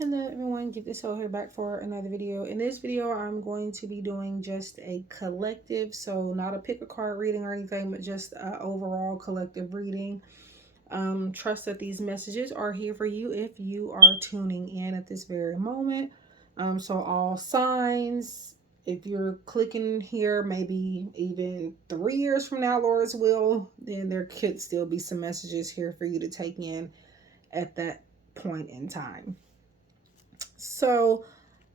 Hello everyone, GiftedSoul here back for another video. In this video, I'm going to be doing just a collective, so not a pick a card reading or anything, but just an overall collective reading. Trust that these messages are here for you if you are tuning in at this very moment. So all signs, if you're clicking here, maybe even 3 years from now, Lord's will, then there could still be some messages here for you to take in at that point in time. So,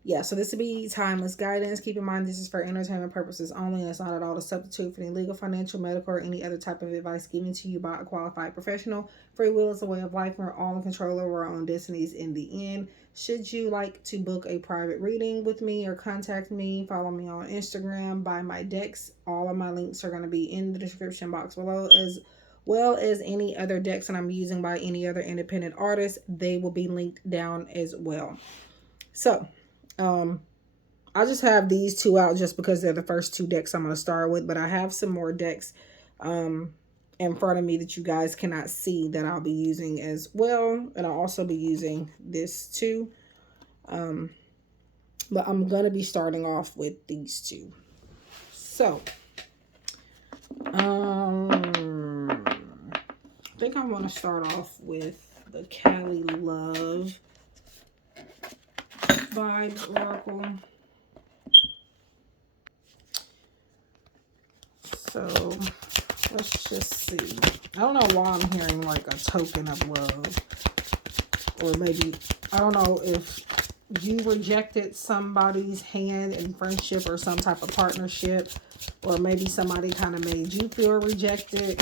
yeah, so this would be timeless guidance. Keep in mind, this is for entertainment purposes only, and it's not at all a substitute for any legal, financial, medical, or any other type of advice given to you by a qualified professional. Free will is a way of life. We're all in control over our own destinies in the end. Should you like to book a private reading with me or contact me, follow me on Instagram, buy my decks. All of my links are going to be in the description box below, as well as any other decks that I'm using by any other independent artist. They will be linked down as well. So, I just have these two out just because they're the first two decks I'm going to start with, but I have some more decks in front of me that you guys cannot see that I'll be using as well, and I'll also be using this too. But I'm going to be starting off with these two. So, I think I want to start off with the Cali Love Vibe Oracle. So let's just see. I don't know why I'm hearing like a token of love. Or maybe, I don't know if you rejected somebody's hand in friendship or some type of partnership. Or maybe somebody kind of made you feel rejected.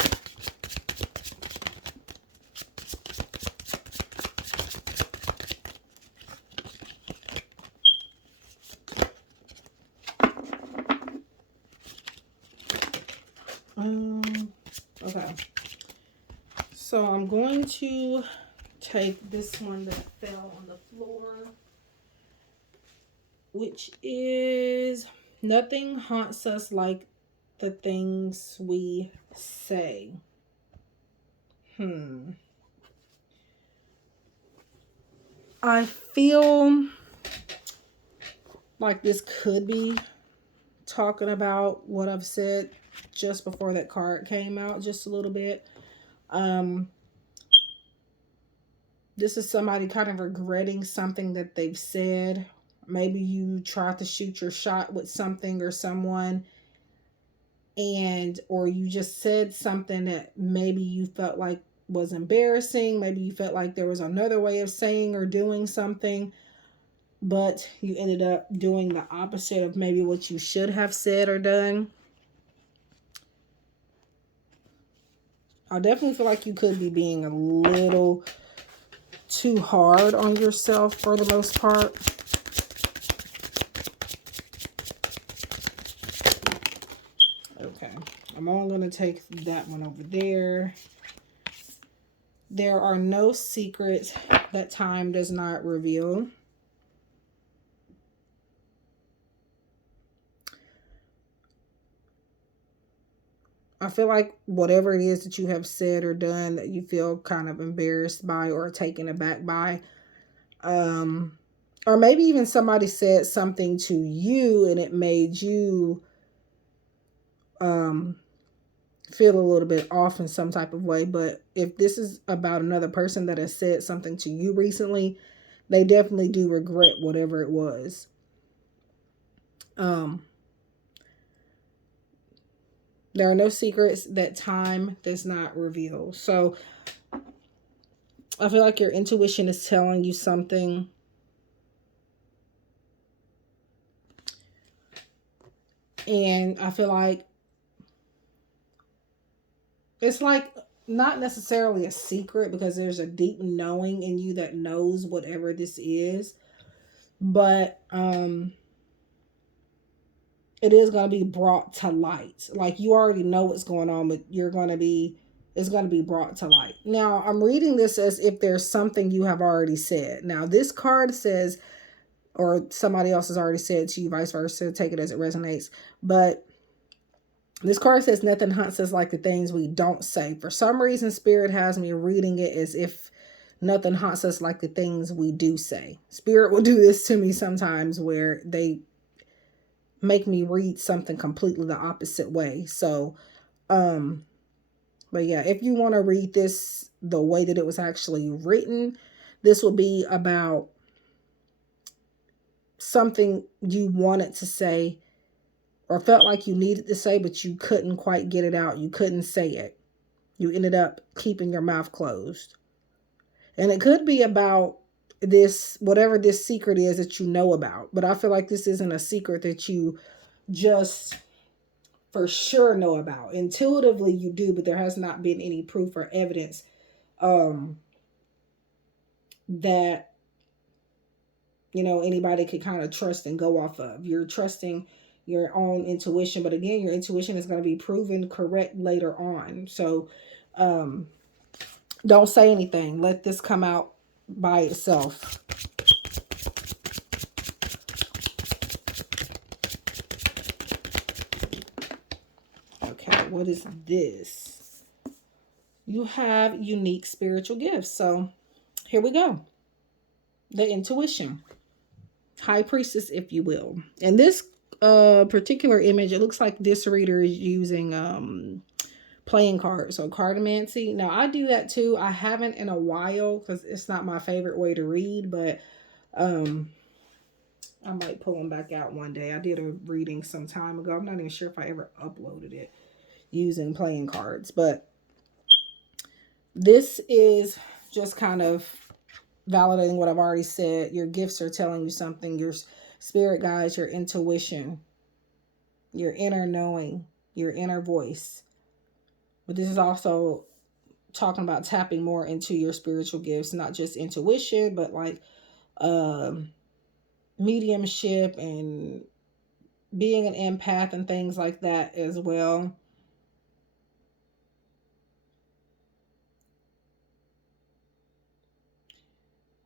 Okay. So I'm going to take this one that fell on the floor, which is nothing haunts us like the things we say. I feel like this could be talking about what I've said just before that card came out, just a little bit. This is somebody kind of regretting something that they've said. Maybe you tried to shoot your shot with something or someone, and or you just said something that maybe you felt like was embarrassing. Maybe you felt like there was another way of saying or doing something, but you ended up doing the opposite of maybe what you should have said or done. I definitely feel like you could be being a little too hard on yourself for the most part. Okay, I'm only going to take that one over there. There are no secrets that time does not reveal. I feel like whatever it is that you have said or done that you feel kind of embarrassed by or taken aback by, or maybe even somebody said something to you and it made you feel a little bit off in some type of way. But if this is about another person that has said something to you recently, they definitely do regret whatever it was. There are no secrets that time does not reveal. So I feel like your intuition is telling you something. And I feel like it's like not necessarily a secret, because there's a deep knowing in you that knows whatever this is. But it is going to be brought to light. Like, you already know what's going on, but it's going to be brought to light. Now, I'm reading this as if there's something you have already said. Now, this card says, or somebody else has already said to you, vice versa, take it as it resonates. But this card says nothing hunts us like the things we don't say. For some reason, Spirit has me reading it as if nothing haunts us like the things we do say. Spirit will do this to me sometimes where they make me read something completely the opposite way. So, but yeah, if you want to read this the way that it was actually written, this will be about something you wanted to say or felt like you needed to say, but you couldn't quite get it out. You couldn't say it. You ended up keeping your mouth closed. And it could be about this, whatever this secret is that you know about. But I feel like this isn't a secret that you just for sure know about. Intuitively you do, but there has not been any proof or evidence that, you know, anybody could kind of trust and go off of. You're trusting your own intuition, but again, your intuition is going to be proven correct later on. So don't say anything. Let this come out by itself. Okay, what is this? You have unique spiritual gifts. So here we go. The intuition. High priestess, if you will. And this particular image, it looks like this reader is using playing cards, so cartomancy. Now I do that too. I haven't in a while because it's not my favorite way to read, but I might pull them back out one day. I did a reading some time ago. I'm not even sure if I ever uploaded it using playing cards, but this is just kind of validating what I've already said. Your gifts are telling you something. Your spirit guides, your intuition, your inner knowing, your inner voice. But this is also talking about tapping more into your spiritual gifts, not just intuition, but like mediumship and being an empath and things like that as well.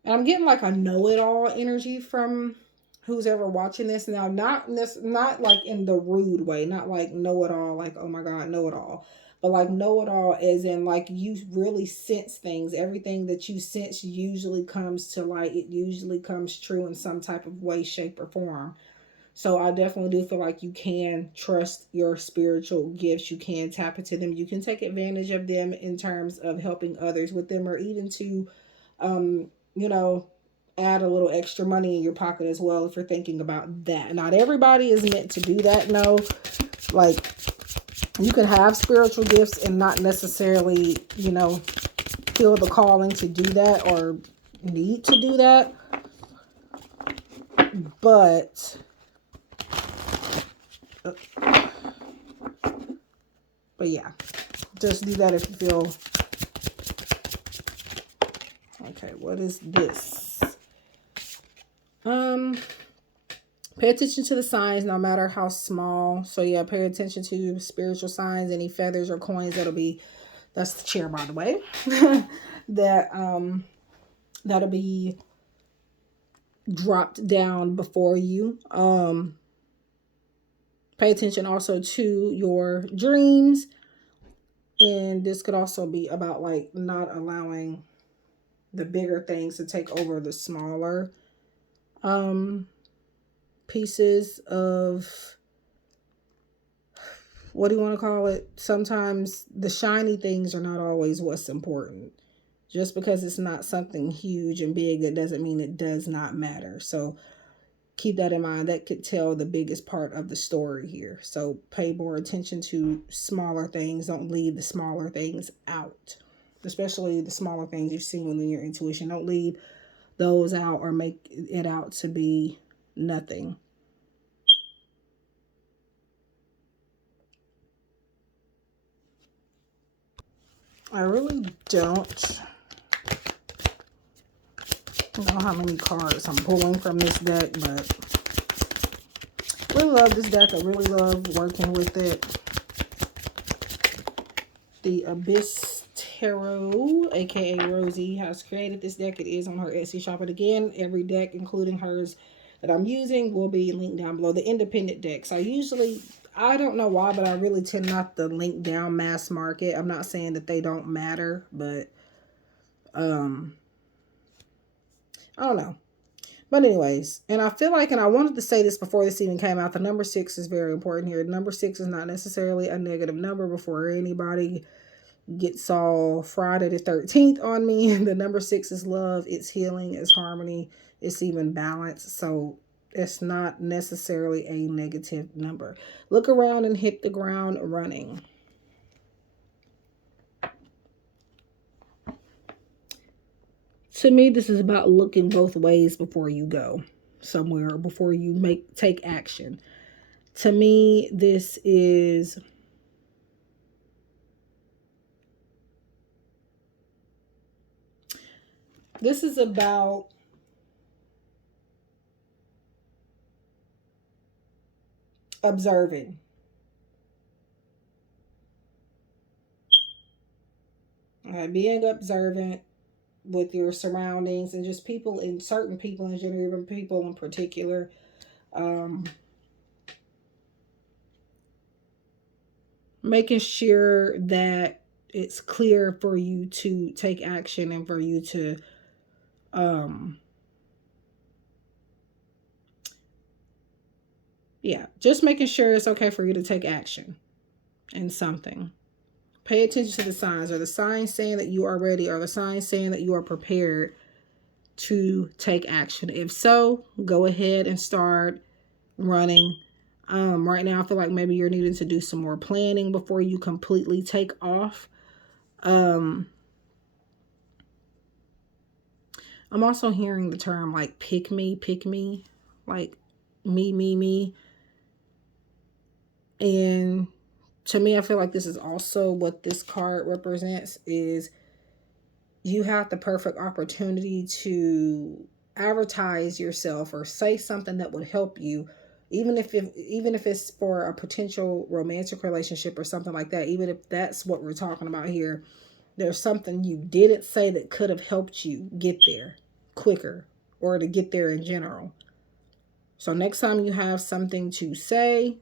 And I'm getting like a know-it-all energy from who's ever watching this. Now, not like in the rude way, not like know-it-all, like, oh my God, know-it-all. But like know-it-all as in like you really sense things. Everything that you sense usually comes to light. It usually comes true in some type of way, shape, or form. So I definitely do feel like you can trust your spiritual gifts. You can tap into them. You can take advantage of them in terms of helping others with them, or even to you know, add a little extra money in your pocket as well if you're thinking about that. Not everybody is meant to do that. No, like you can have spiritual gifts and not necessarily, you know, feel the calling to do that or need to do that. But yeah, just do that if you feel. Okay, what is this? Pay attention to the signs, no matter how small. So yeah, pay attention to spiritual signs, any feathers or coins that's the chair, by the way. That'll be dropped down before you. Pay attention also to your dreams. And this could also be about like not allowing the bigger things to take over the smaller pieces of, what do you want to call it? Sometimes the shiny things are not always what's important. Just because it's not something huge and big, that doesn't mean it does not matter. So keep that in mind. That could tell the biggest part of the story here. So pay more attention to smaller things. Don't leave the smaller things out. Especially the smaller things you've seen within your intuition. Don't leave those out or make it out to be nothing. I really don't know how many cards I'm pulling from this deck, but I really love this deck. I really love working with it. The Abyss Tarot, aka Rosie, has created this deck. It is on her Etsy shop. And again, every deck, including hers that I'm using, will be linked down below. The independent decks, I don't know why, but I really tend not to link down mass market. I'm not saying that they don't matter, but I don't know. But anyways, and I feel like, and I wanted to say this before this even came out, the number 6 is very important here. Number 6 is not necessarily a negative number. Before anybody gets all Friday the 13th on me, the number 6 is love, it's healing, it's harmony, it's even balance. So it's not necessarily a negative number. Look around and hit the ground running. To me, this is about looking both ways before you go somewhere, before you take action. To me, this is about observing. Being observant with your surroundings and just people, and certain people in general, even people in particular. Making sure that it's clear for you to take action and for you to just making sure it's okay for you to take action in something. Pay attention to the signs. Are the signs saying that you are ready? Are the signs saying that you are prepared to take action? If so, go ahead and start running. Right now, I feel like maybe you're needing to do some more planning before you completely take off. I'm also hearing the term like pick me, like me. And to me, I feel like this is also what this card represents, is you have the perfect opportunity to advertise yourself or say something that would help you, even if it's for a potential romantic relationship or something like that. Even if that's what we're talking about here, there's something you didn't say that could have helped you get there quicker, or to get there in general. So next time you have something to say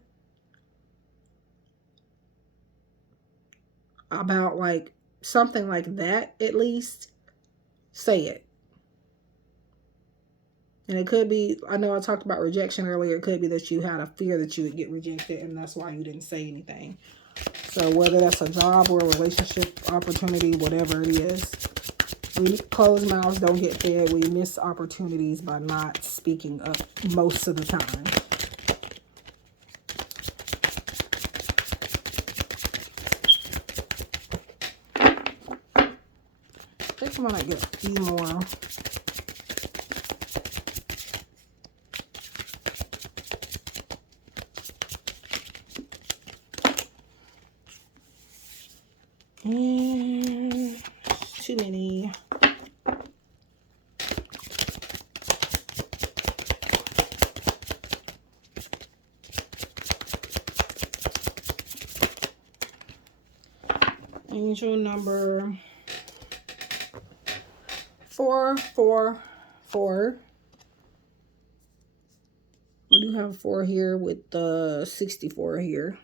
about like something like that, at least say it. And it could be, I know I talked about rejection earlier, it could be that you had a fear that you would get rejected and that's why you didn't say anything. So whether that's a job or a relationship opportunity, whatever it is, closed mouths don't get fed. We miss opportunities by not speaking up most of the time. I think I'm going to get a few more. And too many. Angel number 444. We do have 4 here with the 64 here.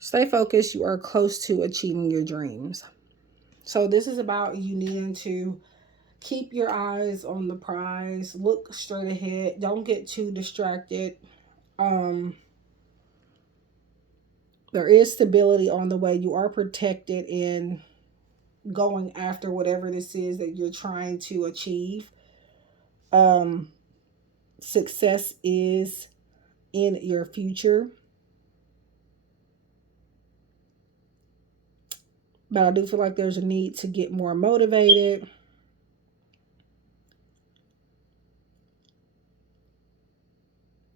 Stay focused. You are close to achieving your dreams. So this is about you needing to keep your eyes on the prize. Look straight ahead. Don't get too distracted. There is stability on the way. You are protected in going after whatever this is that you're trying to achieve. Success is in your future. But I do feel like there's a need to get more motivated.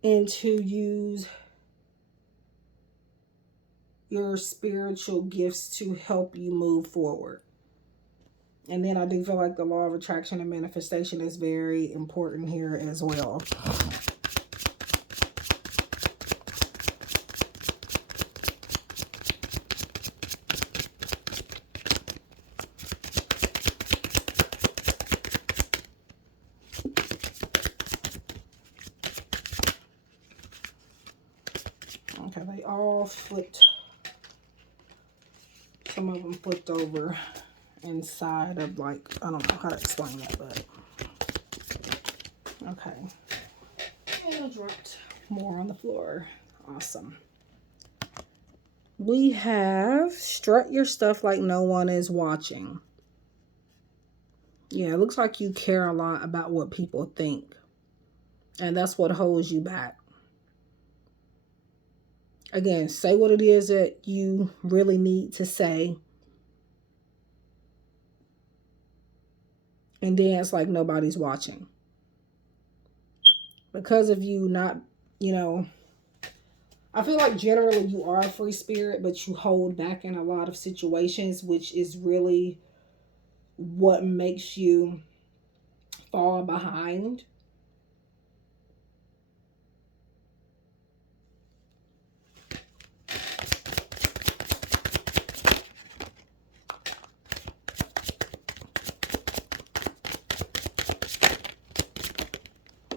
And to use your spiritual gifts to help you move forward. And then I do feel like the law of attraction and manifestation is very important here as well. Okay, they all flipped. Some of them flipped over inside of, like, I don't know how to explain that, but Okay. And I dropped more on the floor. Awesome. We have strut your stuff like no one is watching. Yeah, it looks like you care a lot about what people think. And that's what holds you back. Again, say what it is that you really need to say. And dance like nobody's watching. Because of you not, you know, I feel like generally you are a free spirit, but you hold back in a lot of situations, which is really what makes you fall behind.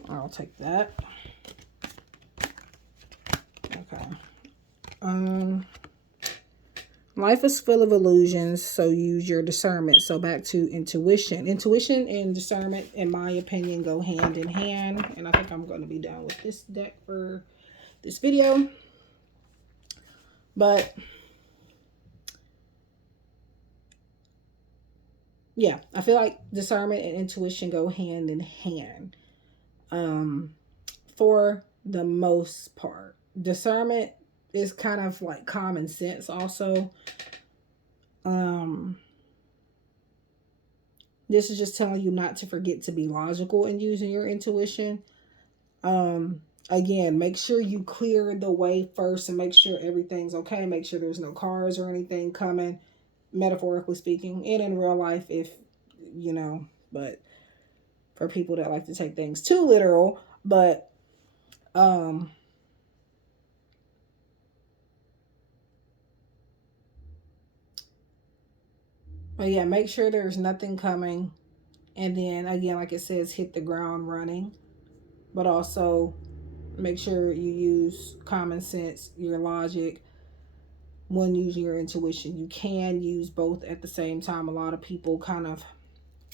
I'll take that. Okay. Life is full of illusions, so use your discernment. So back to intuition. Intuition and discernment, in my opinion, go hand in hand. And I think I'm going to be done with this deck for this video. But yeah, I feel like discernment and intuition go hand in hand. For the most part. Discernment is kind of like common sense also. This is just telling you not to forget to be logical in using your intuition. Again, make sure you clear the way first and make sure everything's okay. Make sure there's no cars or anything coming, metaphorically speaking, and in real life if, you know, but for people that like to take things too literal, but yeah, make sure there's nothing coming. And then again, like it says, hit the ground running. But also make sure you use common sense, your logic, when using your intuition. You can use both at the same time. A lot of people kind of,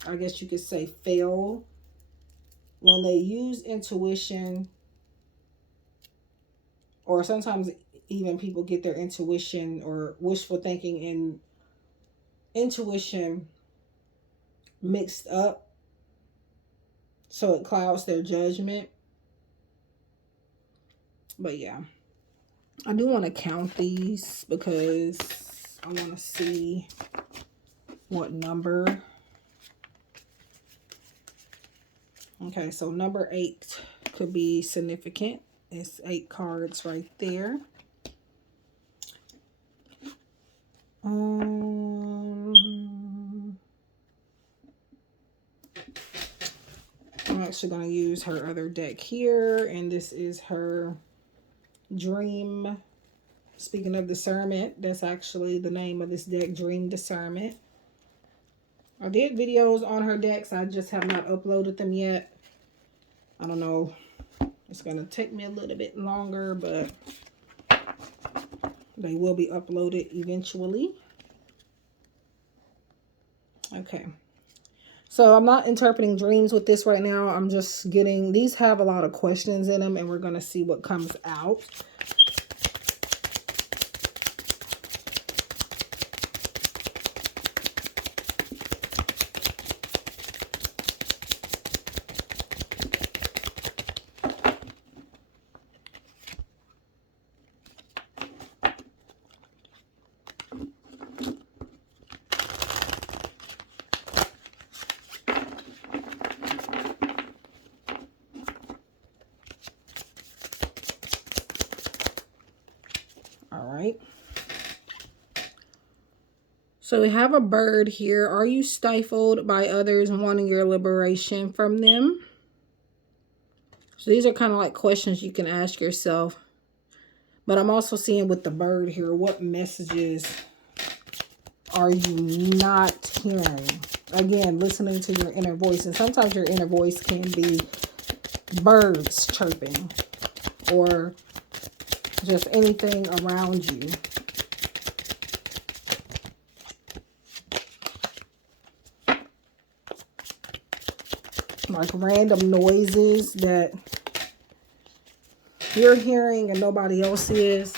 I guess you could say, fail when they use intuition, or sometimes even people get their intuition or wishful thinking and intuition mixed up, so it clouds their judgment. But yeah, I do want to count these because I want to see what number. Okay, so number 8 could be significant. It's 8 cards right there. I'm actually going to use her other deck here, and this is her Dream. Speaking of discernment, that's actually the name of this deck, Dream Discernment. I did videos on her decks. I just have not uploaded them yet. I don't know. It's going to take me a little bit longer, but they will be uploaded eventually. Okay. So I'm not interpreting dreams with this right now. I'm just getting, these have a lot of questions in them, and we're going to see what comes out. All right. So we have a bird here. Are you stifled by others wanting your liberation from them? So these are kind of like questions you can ask yourself. But I'm also seeing with the bird here, what messages are you not hearing? Again, listening to your inner voice. And sometimes your inner voice can be birds chirping or just anything around you. like random noises that you're hearing and nobody else is.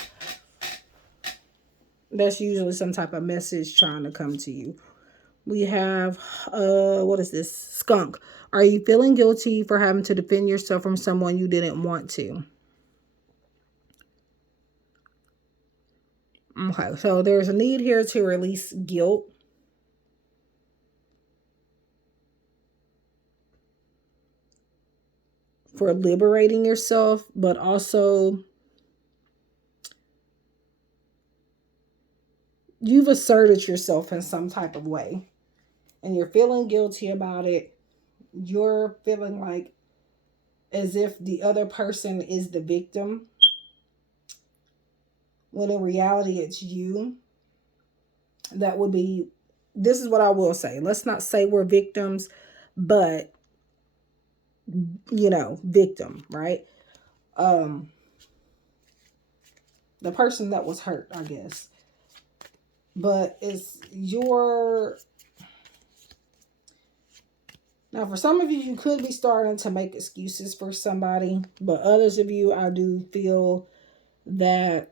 That's usually some type of message trying to come to you. We have, what is this? Skunk. Are you feeling guilty for having to defend yourself from someone you didn't want to? Okay, so there's a need here to release guilt. For liberating yourself, but also you've asserted yourself in some type of way and you're feeling guilty about it. You're feeling like as if the other person is the victim, when in reality it's you. That would be, this is what I will say. Let's not say we're victims, but victim, right? The person that was hurt, I guess. But it's your... Now, for some of you, you could be starting to make excuses for somebody. But others of you, I do feel that,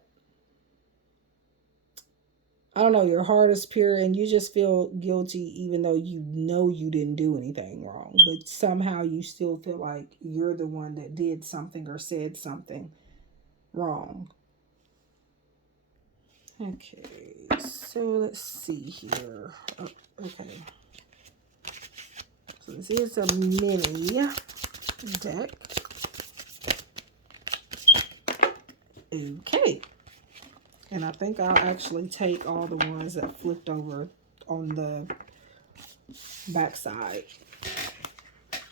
I don't know, your heart is pure and you just feel guilty even though you know you didn't do anything wrong. But somehow you still feel like you're the one that did something or said something wrong. Okay, so let's see here. Oh, okay. So this is a mini deck. Okay. And I think I'll actually take all the ones that flipped over on the back side.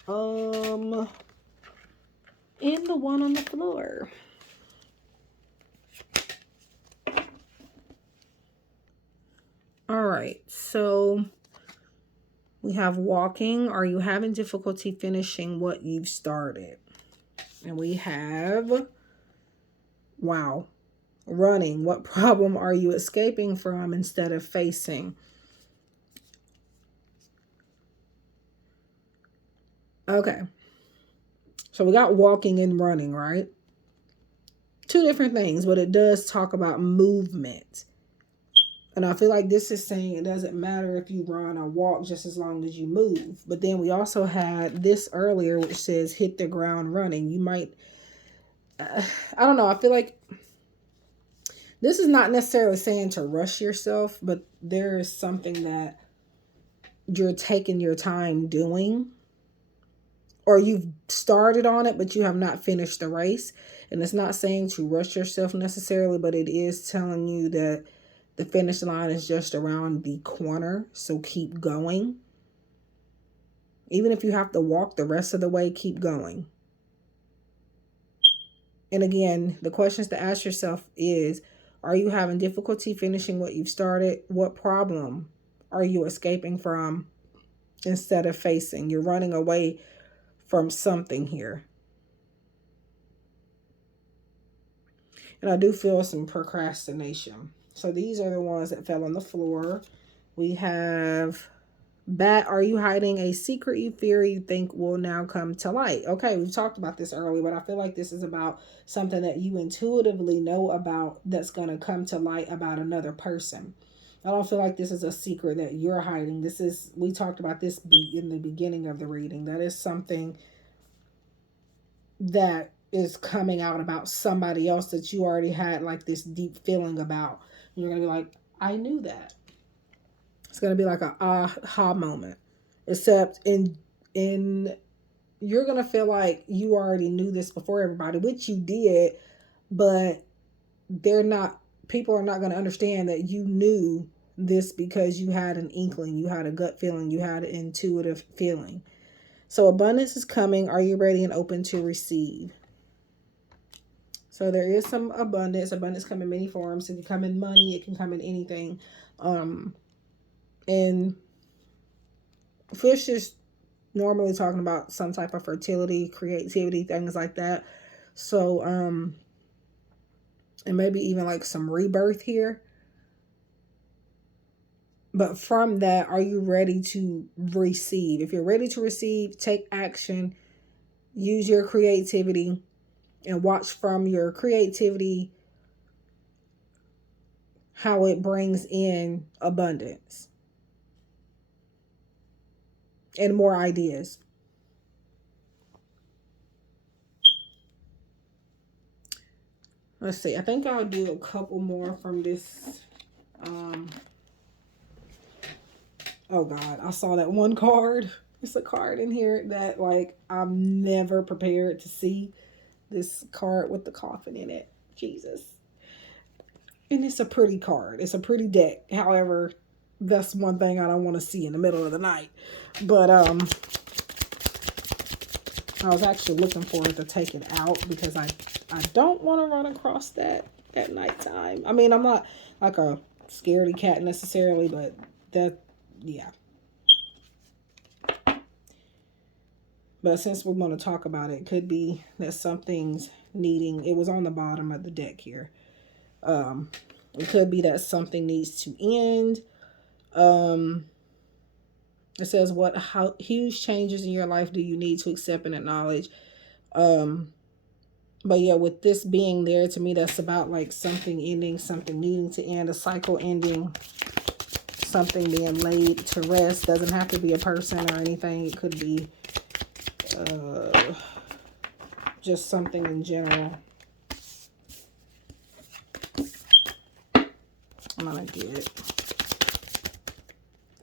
And the one on the floor. All right, so we have walking. Are you having difficulty finishing what you've started? And we have, wow, running. What problem are you escaping from instead of facing? Okay, so we got walking and running, right? Two different things, but it does talk about movement. And I feel like this is saying it doesn't matter if you run or walk just as long as you move. But then we also had this earlier, which says hit the ground running. You might, I don't know. I feel like this is not necessarily saying to rush yourself, but there is something that you're taking your time doing. Or you've started on it, but you have not finished the race. And it's not saying to rush yourself necessarily, but it is telling you that the finish line is just around the corner, so keep going. Even if you have to walk the rest of the way, keep going. And again, the questions to ask yourself is, are you having difficulty finishing what you've started? What problem are you escaping from instead of facing? You're running away from something here. And I do feel some procrastination. So these are the ones that fell on the floor. We have bat. Are you hiding a secret you fear you think will now come to light? Okay, we've talked about this earlier, but I feel like this is about something that you intuitively know about that's going to come to light about another person. I don't feel like this is a secret that you're hiding. This is, we talked about this in the beginning of the reading. That is something that is coming out about somebody else that you already had like this deep feeling about. You're going to be like, I knew that. It's going to be like a aha moment. Except in you're going to feel like you already knew this before everybody, which you did, but people are not going to understand that you knew this because you had an inkling, you had a gut feeling, you had an intuitive feeling. So abundance is coming. Are you ready and open to receive? So there is some abundance. Abundance come in many forms. It can come in money. It can come in anything. And fish is normally talking about some type of fertility, creativity, things like that. So, and maybe even like some rebirth here. But from that, are you ready to receive? If you're ready to receive, take action, use your creativity, and watch from your creativity how it brings in abundance and more ideas. Let's see. I think I'll do a couple more from this. Oh God, I saw that one card. It's a card in here that like I'm never prepared to see. This card with the coffin in it. Jesus. And it's a pretty card. It's a pretty deck. However, that's one thing I don't want to see in the middle of the night. But I was actually looking forward to take it out because I don't want to run across that at nighttime. I mean, I'm not like a scaredy cat necessarily, but that, yeah. But since we're going to talk about it, it could be that something's needing, it was on the bottom of the deck here. It could be that something needs to end. It says, how huge changes in your life do you need to accept and acknowledge? But yeah, with this being there, to me, that's about like something ending, something needing to end, a cycle ending, something being laid to rest. Doesn't have to be a person or anything. It could be just something in general. I'm gonna get,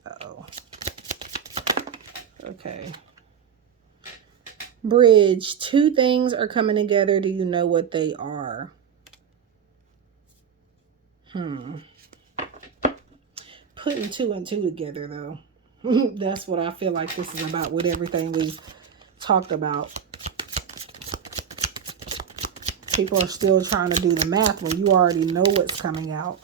uh-oh. Okay. Bridge. Two things are coming together. Do you know what they are? Putting two and two together, though. That's what I feel like this is about with everything we've talked about. People are still trying to do the math when you already know what's coming out.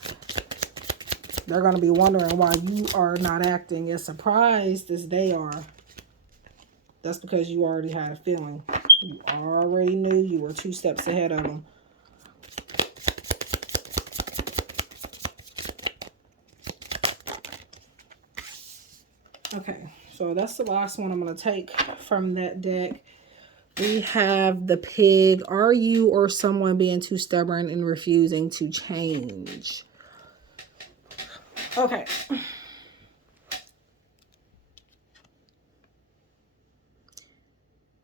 They're going to be wondering why you are not acting as surprised as they are. That's because you already had a feeling. You already knew. You were 2 steps ahead of them. Okay, so that's the last one I'm going to take from that deck. We have the pig. Are you or someone being too stubborn and refusing to change? Okay.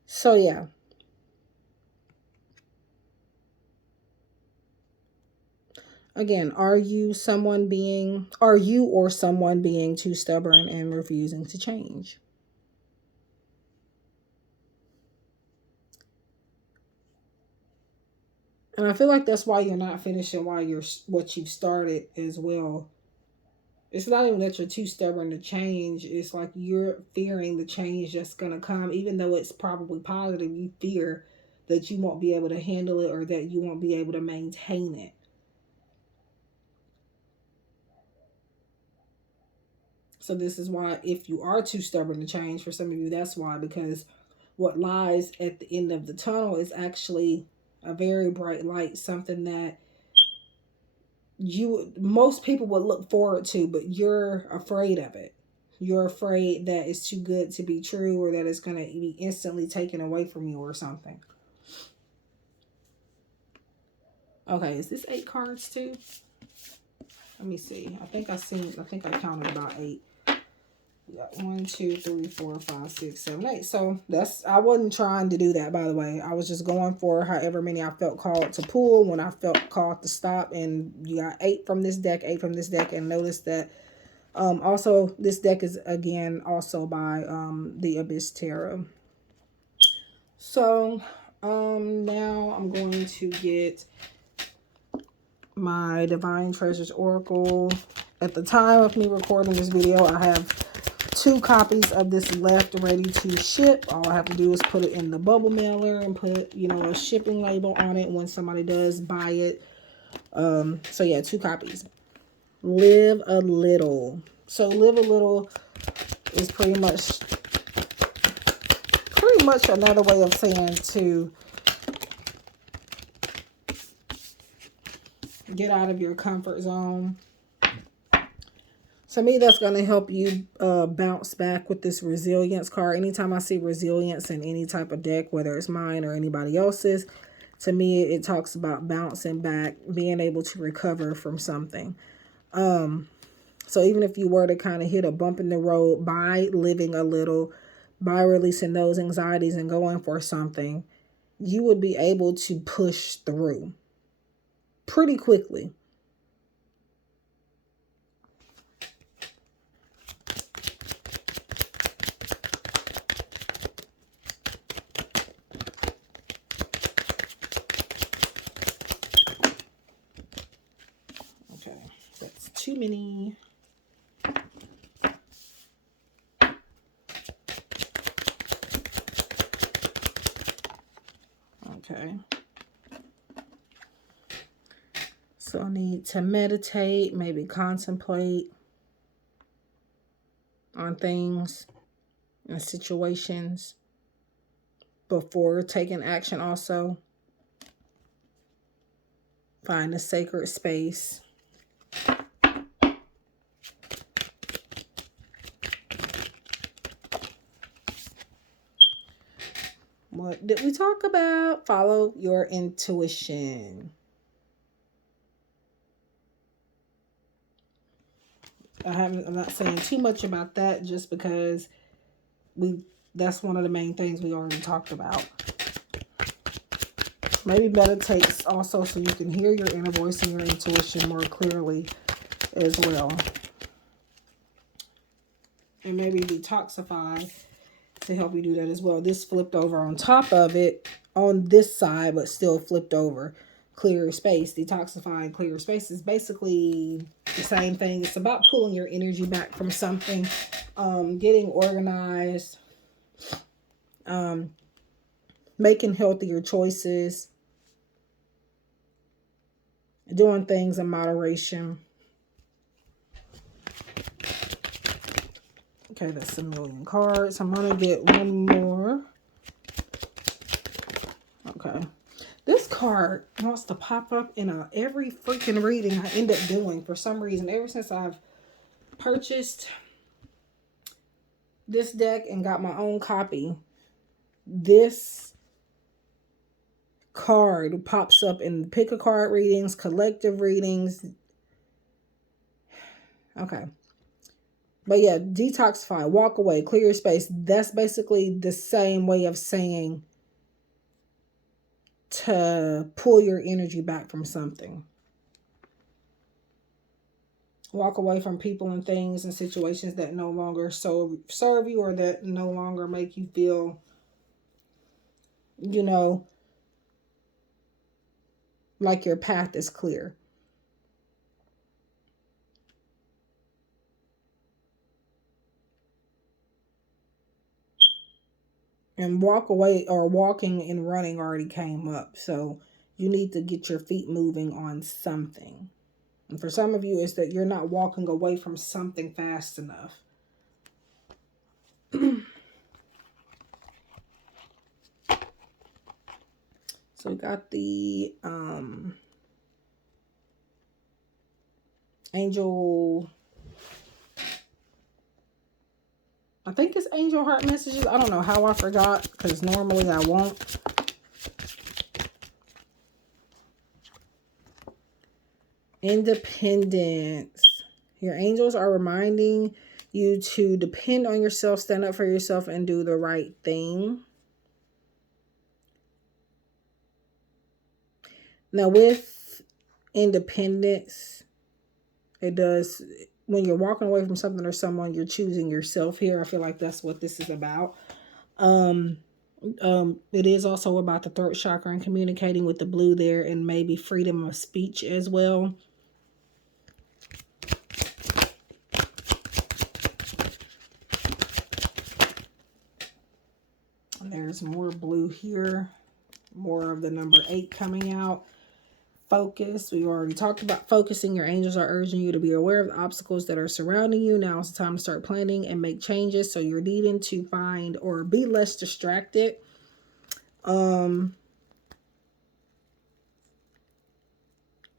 So, yeah. Again, are you or someone being too stubborn and refusing to change? And I feel like that's why you're not finishing what you've started as well. It's not even that you're too stubborn to change. It's like you're fearing the change that's going to come. Even though it's probably positive, you fear that you won't be able to handle it or that you won't be able to maintain it. So this is why, if you are too stubborn to change, for some of you, that's why, because what lies at the end of the tunnel is actually a very bright light, something that most people would look forward to, but you're afraid of it. You're afraid that it's too good to be true, or that it's going to be instantly taken away from you or something. Okay, is this 8 cards too? Let me see. I think I counted about 8. We got 1, 2, 3, 4, 5, 6, 7, 8. So I wasn't trying to do that, by the way. I was just going for however many I felt called to pull when I felt called to stop. And you got 8 from this deck, 8 from this deck. And notice that also this deck is again also by the Abyss Tarot. So now I'm going to get my Divine Treasures Oracle. At the time of me recording this video, I have 2 copies of this left ready to ship. All I have to do is put it in the bubble mailer and put, a shipping label on it when somebody does buy it. So yeah, 2 copies. Live a little. So live a little is pretty much another way of saying to get out of your comfort zone. To me, that's going to help you bounce back with this resilience card. Anytime I see resilience in any type of deck, whether it's mine or anybody else's, to me, it talks about bouncing back, being able to recover from something. So even if you were to kind of hit a bump in the road by living a little, by releasing those anxieties and going for something, you would be able to push through pretty quickly. Okay, that's too many. Okay. So I need to meditate, maybe contemplate on things and situations before taking action also. Find a sacred space. What did we talk about? Follow your intuition. I'm not saying too much about that just because that's one of the main things we already talked about. Maybe meditate also so you can hear your inner voice and your intuition more clearly as well. And maybe detoxify to help you do that as well. This flipped over on top of it on this side, but still flipped over. Clear space, detoxify, clear space is basically the same thing. It's about pulling your energy back from something, getting organized, making healthier choices, doing things in moderation. Okay, that's a million cards. I'm going to get one more. Okay. This card wants to pop up in every freaking reading I end up doing for some reason. Ever since I've purchased this deck and got my own copy, this card pops up in pick a card readings, collective readings. Okay. But yeah, detoxify, walk away, clear your space. That's basically the same way of saying to pull your energy back from something. Walk away from people and things and situations that no longer serve you or that no longer make you feel, like your path is clear. And walk away, or walking and running already came up. So you need to get your feet moving on something. And for some of you, it's that you're not walking away from something fast enough. So we got the angel. I think it's angel heart messages. I don't know how I forgot because normally I won't. Independence. Your angels are reminding you to depend on yourself, stand up for yourself, and do the right thing. Now, with independence, it does, when you're walking away from something or someone, you're choosing yourself here. I feel like that's what this is about. It is also about the throat chakra and communicating with the blue there, and maybe freedom of speech as well. There's more blue here. More of the number 8 coming out. Focus. We already talked about focusing. Your angels are urging you to be aware of the obstacles that are surrounding you. Now is the time to start planning and make changes. So you're needing to find or be less distracted. And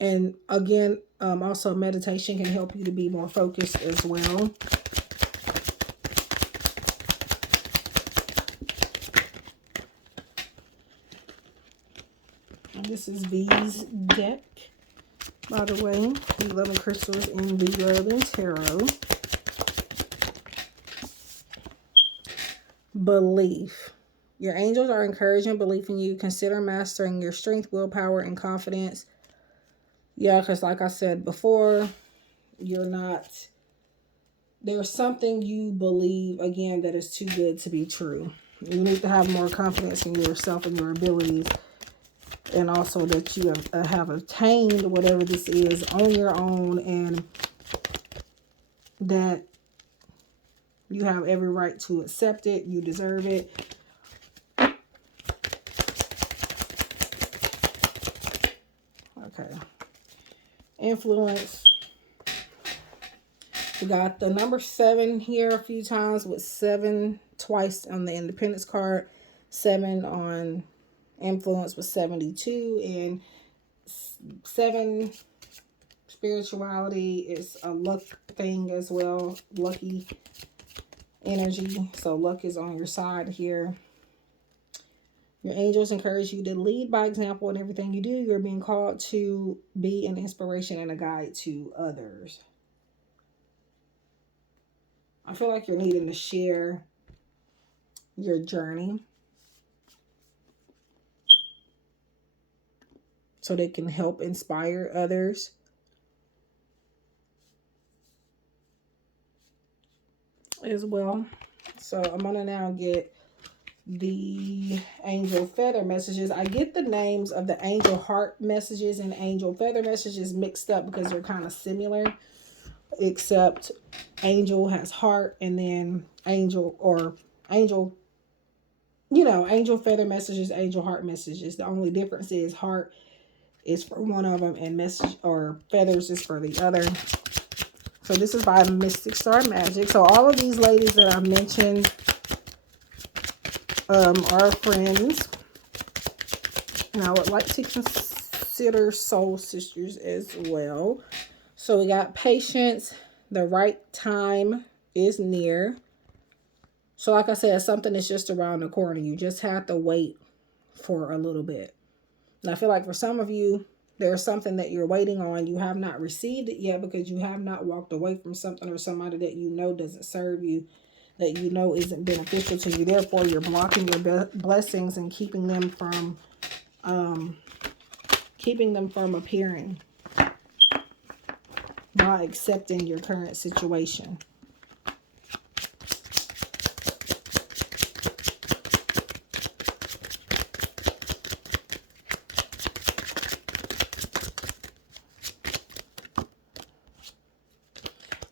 And again, also meditation can help you to be more focused as well. And this is V's deck, by the way. The 11 crystals in the Love and Tarot. Belief. Your angels are encouraging belief in you. Consider mastering your strength, willpower, and confidence. Yeah, because like I said before, you're not... There's something you believe, again, that is too good to be true. You need to have more confidence in yourself and your abilities. And also that you have attained whatever this is on your own. And that you have every right to accept it. You deserve it. Okay. Influence. We got the number 7 here a few times, with 7 twice on the Independence card. 7 on influence with 72. And 7 spirituality is a luck thing as well. Lucky energy. So luck is on your side here. Your angels encourage you to lead by example in everything you do. You're being called to be an inspiration and a guide to others. I feel like you're needing to share your journey so they can help inspire others. As well. So I'm going to now get the angel feather messages. I get the names of the angel heart messages and angel feather messages mixed up because they're kind of similar, except angel has heart and then angel, you know, angel feather messages, angel heart messages. The only difference is heart is for one of them and message or feathers is for the other. So this is by Mystic Star Magic. So all of these ladies that I mentioned are friends. And I would like to consider soul sisters as well. So we got patience. The right time is near. So like I said, something is just around the corner. You just have to wait for a little bit. And I feel like for some of you, there's something that you're waiting on. You have not received it yet because you have not walked away from something or somebody that you know doesn't serve you, that you know isn't beneficial to you. Therefore, you're blocking your blessings and keeping them from appearing by accepting your current situation.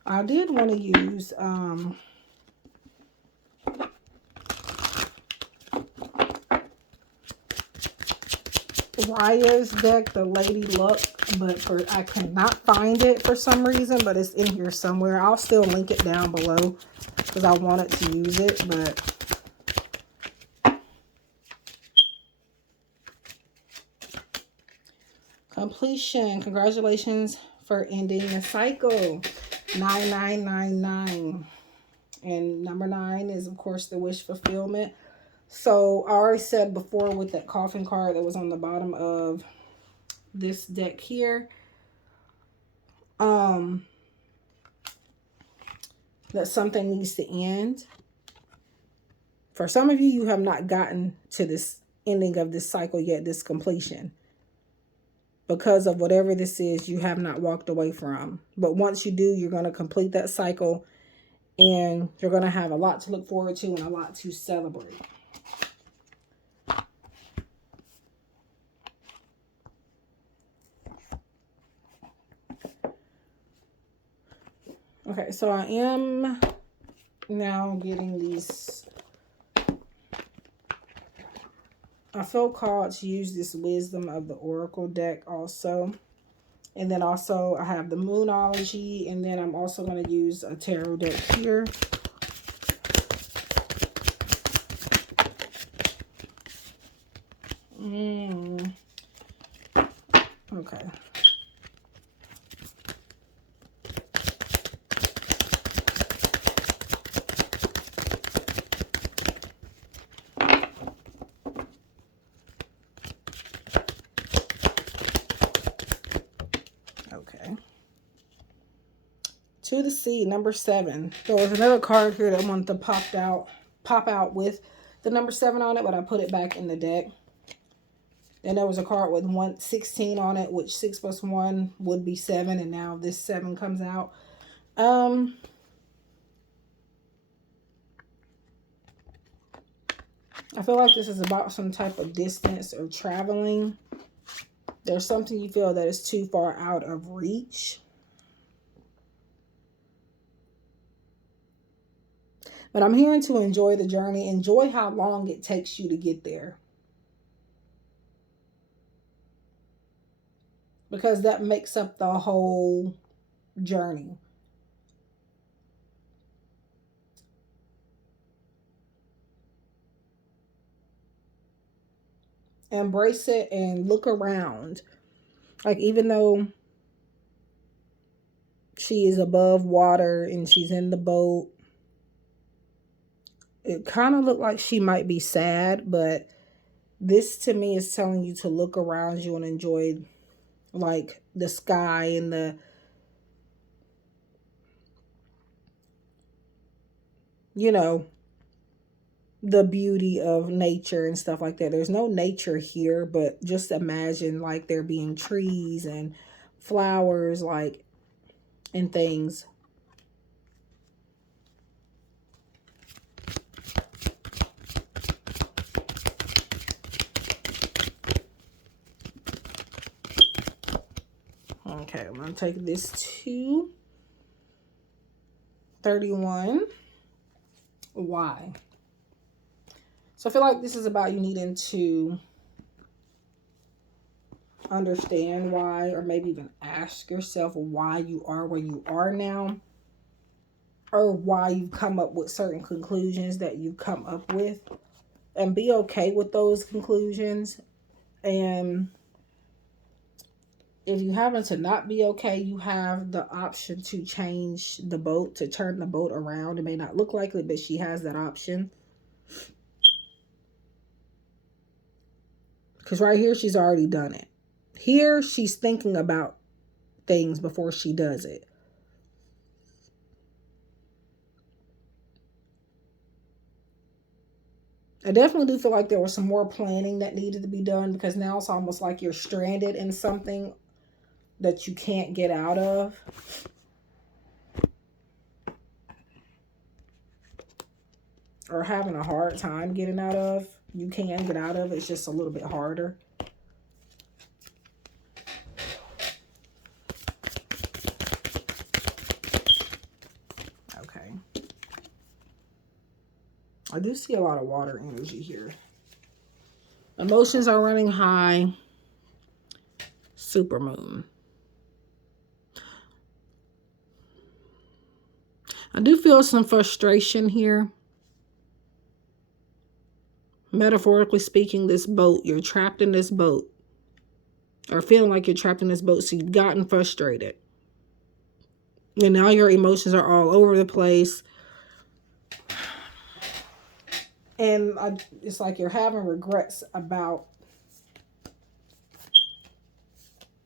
I did want to use Raya's deck, the Lady Luck, but I could not find it for some reason, but it's in here somewhere. I'll still link it down below because I wanted to use it, but completion. Congratulations for ending the cycle. 9999. And number 9 is, of course, the wish fulfillment. So I already said before with that coffin card that was on the bottom of this deck here, that something needs to end. For some of you, you have not gotten to this ending of this cycle yet, this completion. Because of whatever this is, you have not walked away from. But once you do, you're going to complete that cycle. And you're going to have a lot to look forward to and a lot to celebrate. Okay, so I am now getting these. I feel called to use this Wisdom of the Oracle deck also. And then also I have the Moonology. And then I'm also going to use a tarot deck here. Okay. To the sea, number 7. There was another card here that I wanted to pop out with the number 7 on it, but I put it back in the deck. Then there was a card with 116 on it, which 6 plus 1 would be 7, and now this 7 comes out. I feel like this is about some type of distance or traveling. There's something you feel that is too far out of reach. But I'm hearing to enjoy the journey. Enjoy how long it takes you to get there. Because that makes up the whole journey. Embrace it and look around. Like, even though she is above water and she's in the boat, it kind of looked like she might be sad, but this to me is telling you to look around you and enjoy, like, the sky and the, you know, the beauty of nature and stuff like that. There's no nature here, but just imagine like there being trees and flowers, like, and things. Okay, I'm going to take this to 31. Why? So I feel like this is about you needing to understand why, or maybe even ask yourself why you are where you are now, or why you've come up with certain conclusions that you've come up with, and be okay with those conclusions. And if you happen to not be okay, you have the option to change the boat, to turn the boat around. It may not look like it, but she has that option. Because right here, she's already done it. Here, she's thinking about things before she does it. I definitely do feel like there was some more planning that needed to be done, because now it's almost like you're stranded in something that you can't get out of. Or having a hard time getting out of. You can get out of it. It's just a little bit harder. Okay. I do see a lot of water energy here. Emotions are running high. Supermoon. I do feel some frustration here. Metaphorically speaking, this boat, you're trapped in this boat. Or feeling like you're trapped in this boat, so you've gotten frustrated. And now your emotions are all over the place. And it's like you're having regrets about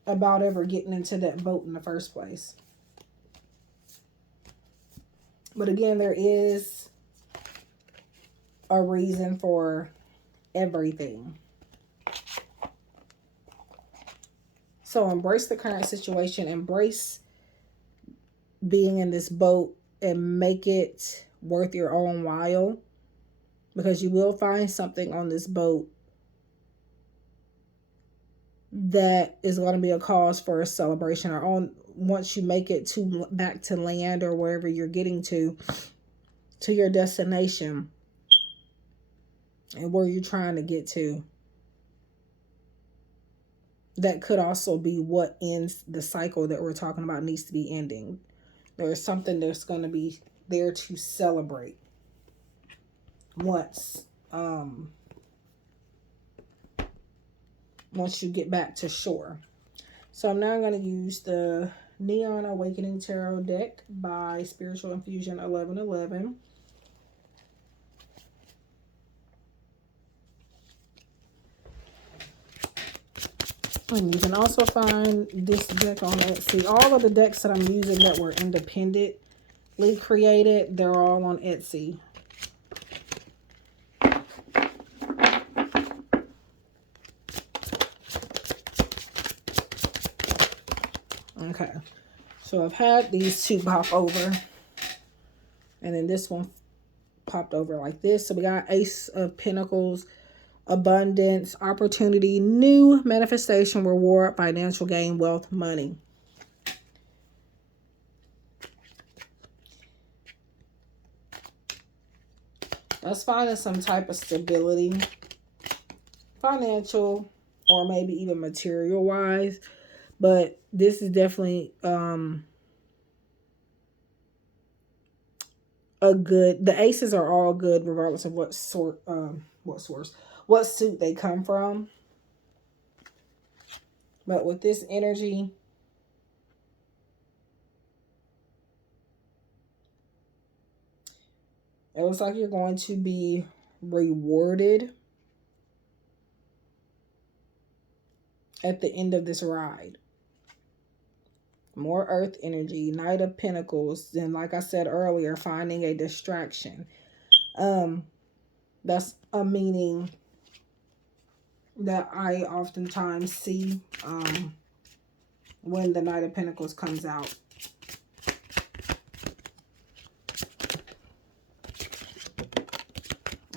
ever getting into that boat in the first place. But again, there is a reason for everything. So embrace the current situation. Embrace being in this boat and make it worth your own while. Because you will find something on this boat that is going to be a cause for a celebration, or once you make it back to land, or wherever you're getting to your destination and where you're trying to get to. That could also be what ends the cycle that we're talking about needs to be ending. There is something that's going to be there to celebrate once you get back to shore. So I'm now going to use the Neon Awakening Tarot deck by Spiritual Infusion 1111. And you can also find this deck on Etsy. All of the decks that I'm using that were independently created, they're all on Etsy. Okay, so I've had these two pop over, and then this one popped over like this. So we got Ace of Pentacles, abundance, opportunity, new manifestation, reward, financial gain, wealth, money. Let's find some type of stability, financial or maybe even material wise. But this is definitely a good, the aces are all good regardless of what suit they come from. But with this energy, it looks like you're going to be rewarded at the end of this ride. More earth energy, Knight of Pentacles. Then, like I said earlier, finding a distraction. That's a meaning that I oftentimes see when the Knight of Pentacles comes out.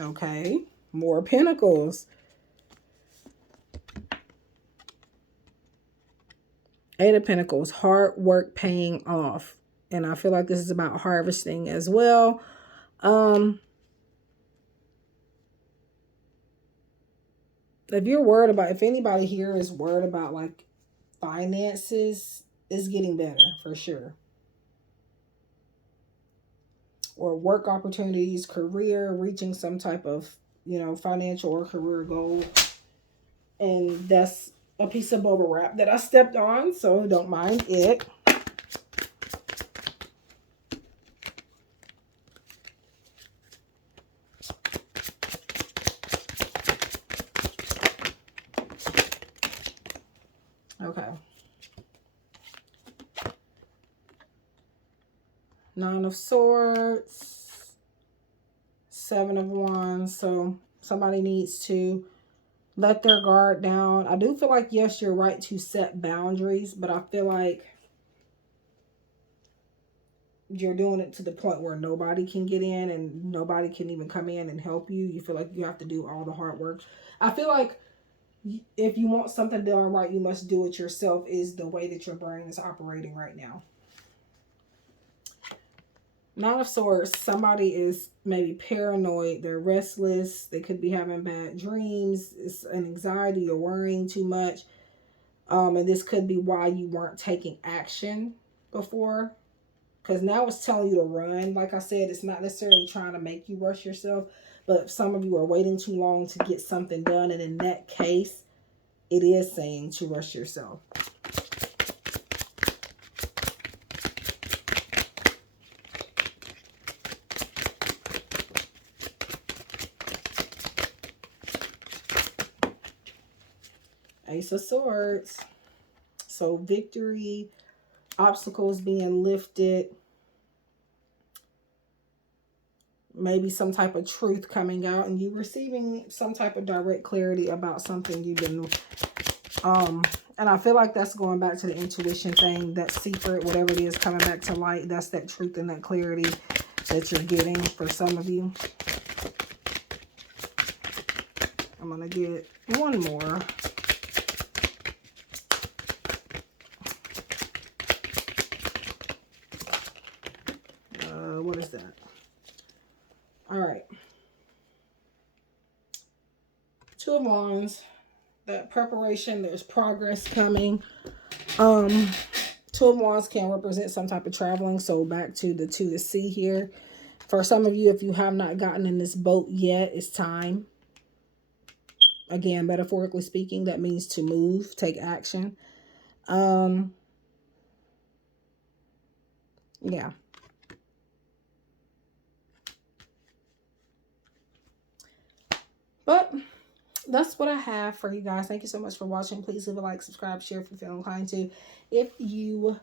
Okay, more Pentacles. Eight of Pentacles, hard work paying off. And I feel like this is about harvesting as well. If you're worried about, if anybody here is worried about like finances, it's getting better for sure. Or work opportunities, career, reaching some type of, you know, financial or career goal. And that's a piece of bubble wrap that I stepped on, so don't mind it. Okay. Nine of Swords, Seven of Wands. So somebody needs to let their guard down. I do feel like, yes, you're right to set boundaries, but I feel like you're doing it to the point where nobody can get in and nobody can even come in and help you. You feel like you have to do all the hard work. I feel like if you want something done right, you must do it yourself, is the way that your brain is operating right now. Nine of Swords, somebody is maybe paranoid, they're restless, they could be having bad dreams, it's an anxiety or worrying too much. And this could be why you weren't taking action before. Because now it's telling you to run. Like I said, it's not necessarily trying to make you rush yourself, but some of you are waiting too long to get something done. And in that case, it is saying to rush yourself. Ace of Swords. So victory, obstacles being lifted, maybe some type of truth coming out and you receiving some type of direct clarity about something you've been, and I feel like that's going back to the intuition thing, that secret, whatever it is coming back to light. That's that truth and that clarity that you're getting for some of you. I'm going to get one more. What is that? All right. Two of Wands. That preparation, there's progress coming. Two of Wands can represent some type of traveling. So back to the two to sea here. For some of you, if you have not gotten in this boat yet, it's time. Again, metaphorically speaking, that means to move, take action. Yeah. But that's what I have for you guys. Thank you so much for watching. Please leave a like, subscribe, share if you feel inclined to. If you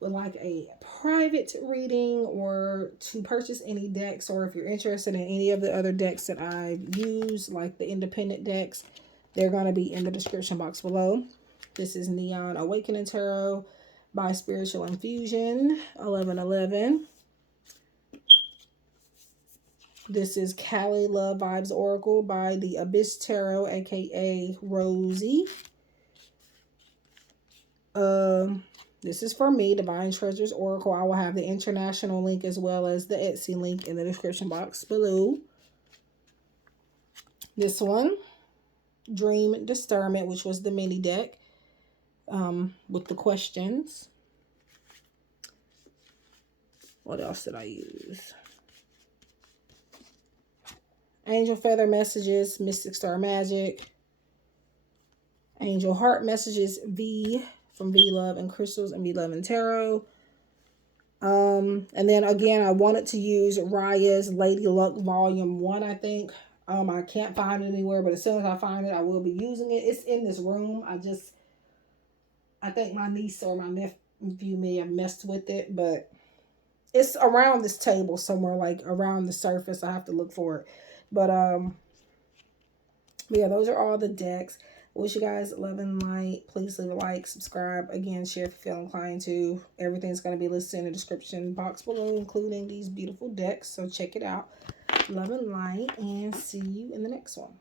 would like a private reading or to purchase any decks, or if you're interested in any of the other decks that I've used, like the independent decks, they're going to be in the description box below. This is Neon Awakening Tarot by Spiritual Infusion 1111. This is Cali Love Vibes Oracle by the Abyss Tarot, aka Rosie. This is for me, Divine Treasures Oracle. I will have the international link as well as the Etsy link in the description box below. This one, Dream Discernment, which was the mini deck with the questions. What else did I use? Angel Feather Messages, Mystic Star Magic. Angel Heart Messages, V from V Love and Crystals and V Love and Tarot. And then again, I wanted to use Raya's Lady Luck Volume 1, I think. I can't find it anywhere, but as soon as I find it, I will be using it. It's in this room. I think my niece or my nephew may have messed with it, but it's around this table somewhere, like around the surface. I have to look for it. But yeah, those are all the decks. I wish you guys love and light. Please leave a like, subscribe. Again, share if you feel inclined to. Everything's going to be listed in the description box below, including these beautiful decks. So check it out. Love and light, and see you in the next one.